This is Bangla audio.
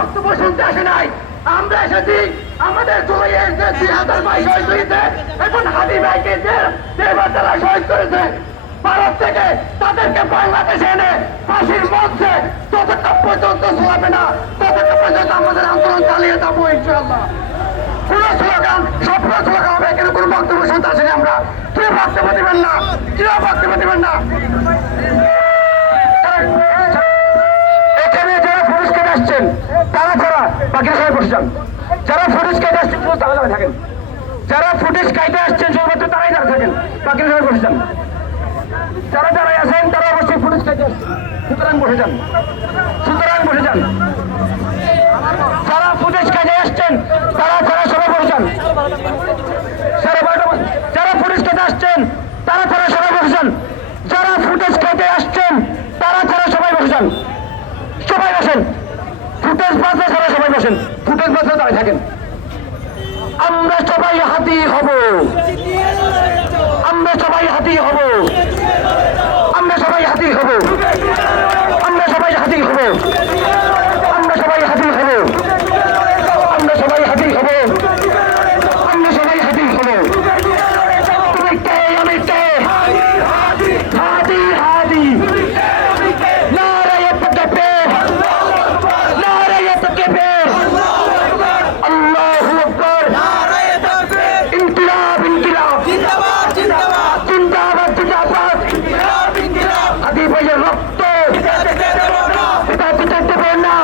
বক্তব্য শুনতে আসে নাই। আমরা এসেছি আমাদের জুলাইয়ের যে হাজার বাইশ শহীদ হয়েছে, এখন হাদি ভাইকে যে বাচ্চারা শহীদ করেছে, ভারত থেকে তাদেরকে বাংলাদেশে এনে ফাঁসির মঞ্চে ততক্ষণ পর্যন্ত শোয়াবে না ততক্ষণ পর্যন্ত আমাদের আন্দোলন চালিয়ে যাব না এখানে যারা পুরুষ কেটে আসছেন ছাড়া বাকি বসে যান যারা ফুটেজ কেটে আসছেন শুধু তারা থাকেন। যারা ফুটেজ কাইতে আসছেন শুধুমাত্র তারাই দাঁড়িয়ে থাকেন। বাকি সবাই বসে যান যারা দাঁড়াই আছেন, তারা অবশ্যই ফুটেজ কাইতে আসছেন সুতরাং বসে যান সুতরাং বসে যান যারা ফুটেজ কাজে আসছেন, তারা তারা সবাই বসে যান যারা ফুটেজ কাজে আসছেন, তারা তারা সবাই বসে যান যারা ফুটেজ কাজে আসছেন, তারা তারা সবাই বসে যান সবাই বসেন। ফুটেজ বাসে সারা সবাই বসেন ফুটেজ বাসে দাঁড়িয়ে থাকেন। আমরা সবাই হাতি হব। আমরা সবাই হাতি হব। আমরা সবাই হাতি হব। আমরা সবাই হাতি হব। হাতি ভাইয়ের রক্ত। পিতা পিতা দেব না।